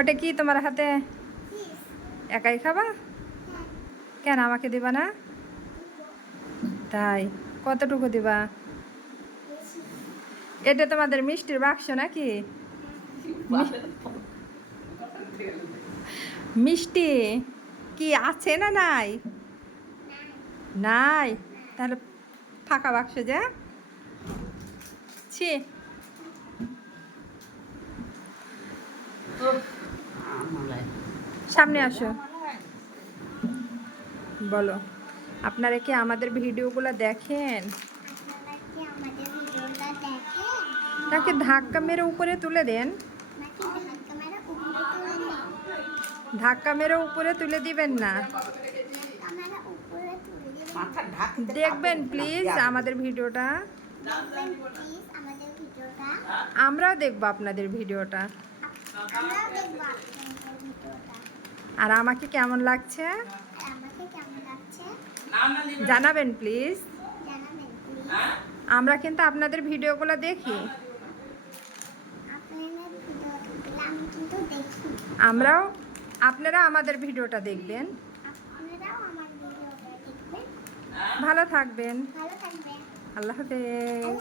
ওটা কি তোমার হাতে? একাই খাবা? কেন আমাকে দিবা না? তাই কতটুকু দিবা? এটা তোমাদের মিষ্টির বাক্স নাকি? মিষ্টি কি আছে না নাই? নাই? তাহলে ফাঁকা বাক্স যে। ছি। সামনে আসো, বলো আপনারা কি আমাদের ভিডিওগুলো দেখেন নাকি ধাক্কা মেরে উপরে তুলে দেন? ধাক্কা মেরে উপরে তুলে দিবেন না, দেখবেন প্লিজ আমাদের ভিডিওটা। আমরাও দেখবো আপনাদের ভিডিওটা। আর আমাকে কেমন লাগছে জানাবেন প্লিজ। আমরা কিন্তু আপনাদের ভিডিওগুলো দেখি, আমরাও, আপনারা আমাদের ভিডিওটা দেখবেন। ভালো থাকবেন। আল্লাহ হাফেজ।